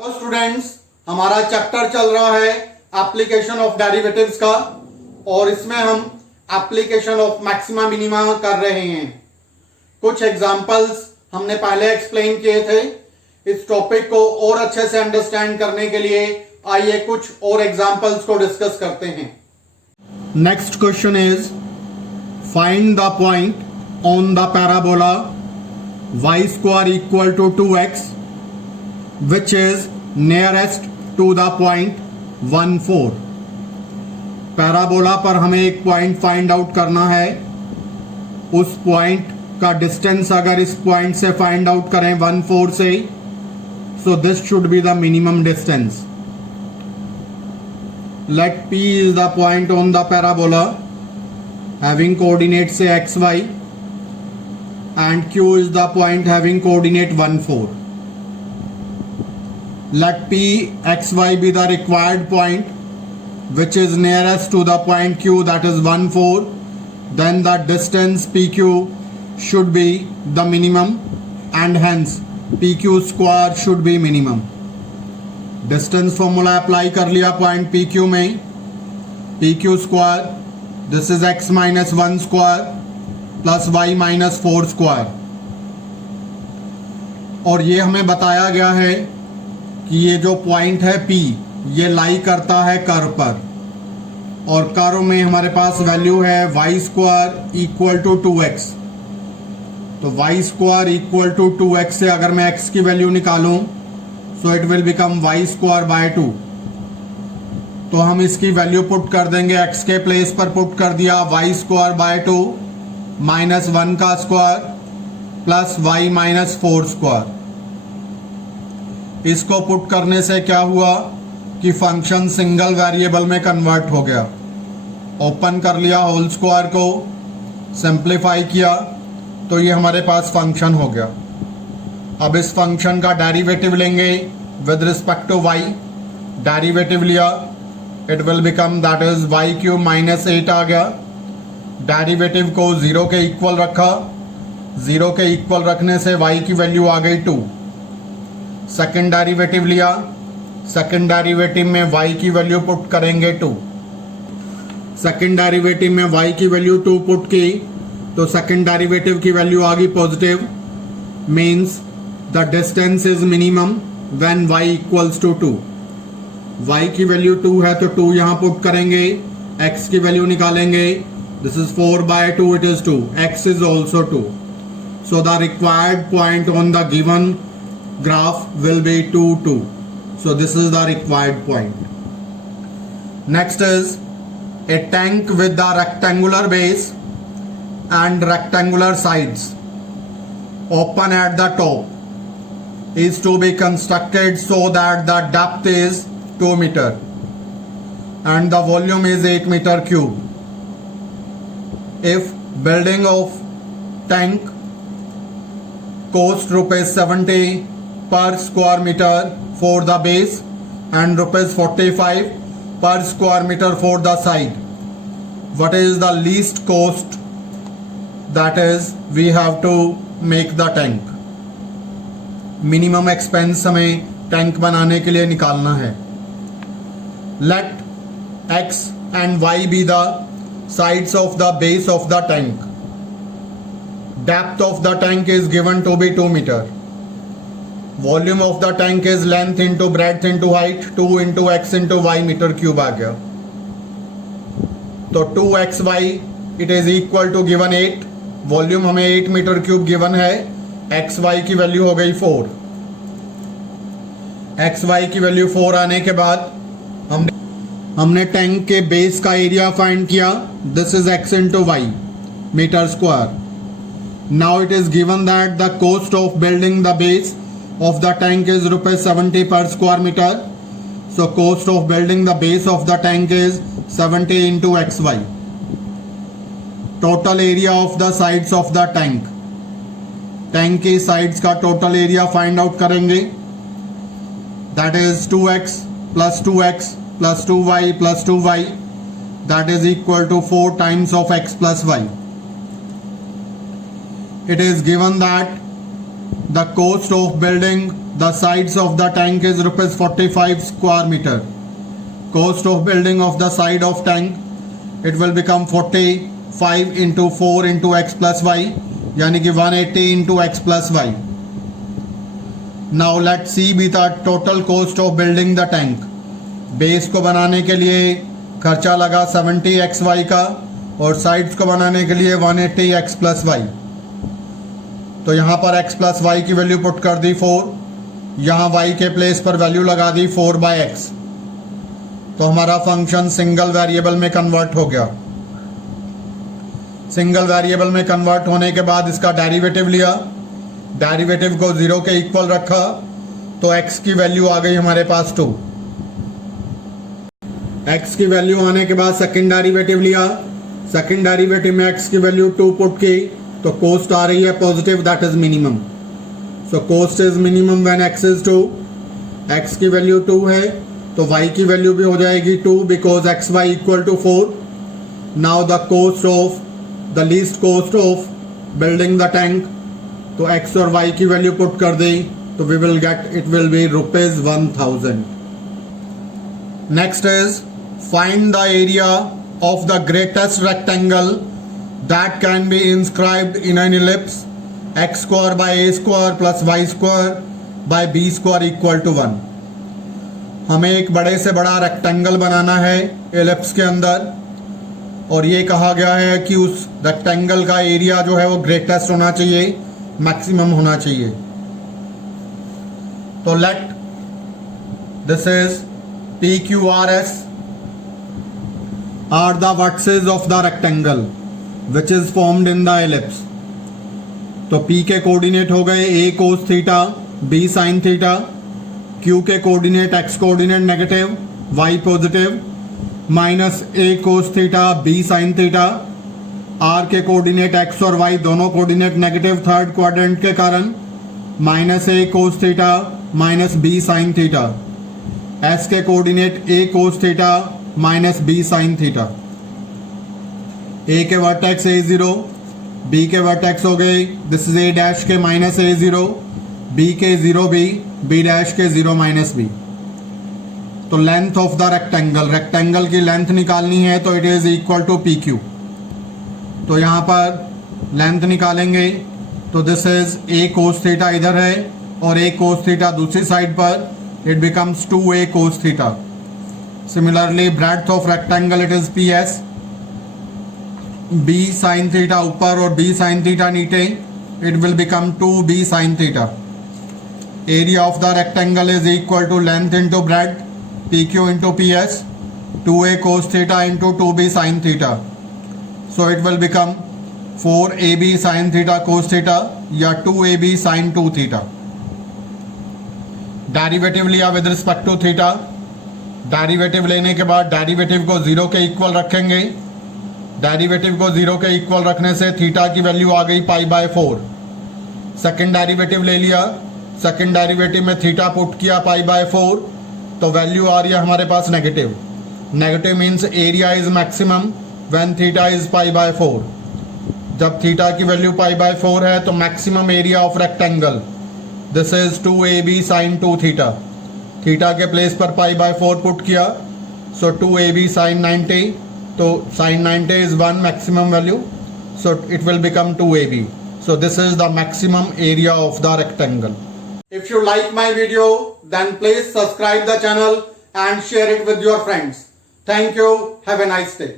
तो स्टूडेंट्स, हमारा चैप्टर चल रहा है एप्लीकेशन ऑफ डेरिवेटिव्स का और इसमें हम एप्लीकेशन ऑफ मैक्सिमा मिनिमा कर रहे हैं। कुछ एग्जांपल्स हमने पहले एक्सप्लेन किए थे। इस टॉपिक को और अच्छे से अंडरस्टैंड करने के लिए आइए कुछ और एग्जांपल्स को डिस्कस करते हैं। Next question is find the point on the parabola y square equal to 2x which is nearest to the point 1 4। Parabola पर हमें एक पॉइंट फाइंड आउट करना है। उस पॉइंट का डिस्टेंस अगर इस पॉइंट से फाइंड आउट करें 1 4 से, so this should be the minimum distance. Let P is the point on the parabola having coordinates say x y and Q is the point having coordinate 1 4। Let P x y be the required point which is nearest to the point Q, that is 1 4, then the distance PQ should be the minimum and hence PQ square should be minimum। Distance formula apply कर लिया point PQ में। PQ square this is x minus 1 square plus y minus 4 square. और ये हमें बताया गया है कि ये जो पॉइंट है P ये लाई करता है कर्व पर, और कर्व में हमारे पास वैल्यू है y square equal to 2x। तो y square equal to 2x से अगर मैं x की वैल्यू निकालूं सो it will become y square bye 2। तो हम इसकी वैल्यू पुट कर देंगे, x के प्लेस पर पुट कर दिया y स्क्वायर बाय 2 माइनस 1 का square plus y minus 4 square. इसको पुट करने से क्या हुआ कि फंक्शन सिंगल वेरिएबल में कन्वर्ट हो गया। ओपन कर लिया होल स्क्वायर को, सिंप्लीफाई किया तो ये हमारे पास फंक्शन हो गया। अब इस फंक्शन का डेरिवेटिव लेंगे with respect to y। Derivative लिया, it will become that is y cube minus 8 आ गया। डेरिवेटिव को 0 के इक्वल रखा, 0 के इक्वल रखने से y की वैल्यू आ गई 2। सेकंड डेरिवेटिव लिया, सेकंड डेरिवेटिव में y की वैल्यू पुट करेंगे 2। सेकंड डेरिवेटिव में y की वैल्यू 2 पुट की तो सेकंड डेरिवेटिव की वैल्यू आ गई positive, means the distance is minimum when y equals to 2। y की वैल्यू 2 है तो 2 यहां पुट करेंगे, x की वैल्यू निकालेंगे, this is 4 by 2 it is 2, x is also 2। So the required point on the given graph will be 2 2। So this is the required point. Next is a tank with the rectangular base and rectangular sides open at the top is to be constructed so that the depth is 2 meter and the volume is 8 meter cube. If building of tank cost rupees 70 per square meter for the base and rupees 45 per square meter for the side, what is the least cost that is we have to make the tank? Minimum expense हमें tank बनाने के लिए निकालना है। Let x and y be the sides of the base of the tank. Depth of the tank is given to be 2 meter. Volume of the tank is length into breadth into height 2 into x into y meter cube आ गया। तो 2xy it is equal to given 8, volume हमें 8 metre cube given है, x Y की value हो गई 4। X Y की value 4 आने के बाद हमने टैंक के बेस का एरिया फाइंड किया, this is x into y metre square. Now it is given that the cost of building the base of the tank is rupees 70 per square metre. So cost of building the base of the tank is 70 into x y. Total area of the sides of the tank, tank की sides का total area find out करेंगे, that is 2x plus 2x plus 2y plus 2y, that is equal to 4 times of x plus y। It is given that the cost of building the sides of the tank is rupees 45 square meter. Cost of building of the side of tank, it will become 45 into 4 into x plus y, यानी कि 180 into x plus y. Now let's see be the total cost of building the tank. Base को बनाने के लिए खर्चा लगा 70 xy का और साइड्स को बनाने के लिए 180 x plus y. तो यहाँ पर x plus y की वैल्यू पुट कर दी 4, यहाँ y के प्लेस पर वैल्यू लगा दी 4 by x. तो हमारा फंक्शन सिंगल वेरिएबल में कन्वर्ट हो गया. सिंगल वेरिएबल में कन्वर्ट होने के बाद इसका डेरिवेटिव लिया, डेरिवेटिव को 0 के इक्वल रखा, तो x की वैल्यू आ गई हमारे पास 2. x की वैल्यू आने के बाद सेकंड डेरिवेटिव लिया, सेकंड डेरिवेटिव में x की वैल्यू 2 पुट की, तो कोस्ट आ रही है positive, that is minimum. So cost is minimum when x is 2. x की वैल्यू 2 है तो y की वैल्यू भी हो जाएगी 2 because xy equal to 4. Now the cost of the least cost of building the tank, तो x और y की वैल्यू पुट कर दी, तो we will get it will be rupees 1000. Next is find the area of the greatest rectangle that can be inscribed in an ellipse x square by a square plus y square by b square equal to 1. हमें एक बड़े से बड़ा rectangle बनाना है ellipse के अंदर, और ये कहा गया है कि उस रेक्टेंगल का एरिया जो है वो ग्रेटेस्ट होना चाहिए, मैक्सिमम होना चाहिए. तो let this is PQRS are the vertices of the rectangle which is formed in the ellipse. तो P के कोऑर्डिनेट हो गए A cos theta, B sin theta. Q के coordinate x coordinate negative, y positive, minus A cos theta, B sin theta. R के coordinate x और y दोनों coordinate negative third quadrant के कारण, minus A cos theta minus B sin theta. S के coordinate A cos theta minus B sin theta. A के vertex A0, B के vertex हो गए, दिस इज A डैश के minus A0, B के 0B, B dash के 0 minus B. तो length of the rectangle, rectangle की लेंथ निकालनी है तो it is equal to PQ. तो यहाँ पर लेंथ निकालेंगे तो this is A cos theta इधर है और A cos थीटा दूसरी साइड पर, it becomes 2A cos theta. Similarly, breadth of rectangle it is PS. B sin theta ऊपर और B sin theta नीचे, it will become 2B sin theta. Area of the rectangle is equal to length into breadth, PQ into PS, 2A cos theta into 2B sin theta. So it will become 4AB sin theta cos theta या 2AB sin 2 theta. Derivative लिया with respect to theta. Derivative लेने के बाद derivative को 0 के equal रखेंगे. Derivative को 0 के इक्वल रखने से थीटा की वैल्यू आ गई पाई बाय 4. सेकंड डेरिवेटिव ले लिया, सेकंड डेरिवेटिव में थीटा पुट किया पाई बाय 4, तो वैल्यू आ रही है हमारे पास negative. Negative means area is maximum when theta is pi by 4. जब थीटा की वैल्यू पाई बाय 4 है तो maximum area of rectangle this is 2AB sin 2 theta. Theta के प्लेस पर पाई बाय 4 पुट किया, सो 2AB sin 90, तो sin 90 is 1 maximum value, so it will become 2AB. So this is the maximum area of the rectangle. If you like my video then please subscribe the channel and share it with your friends. Thank you, have a nice day.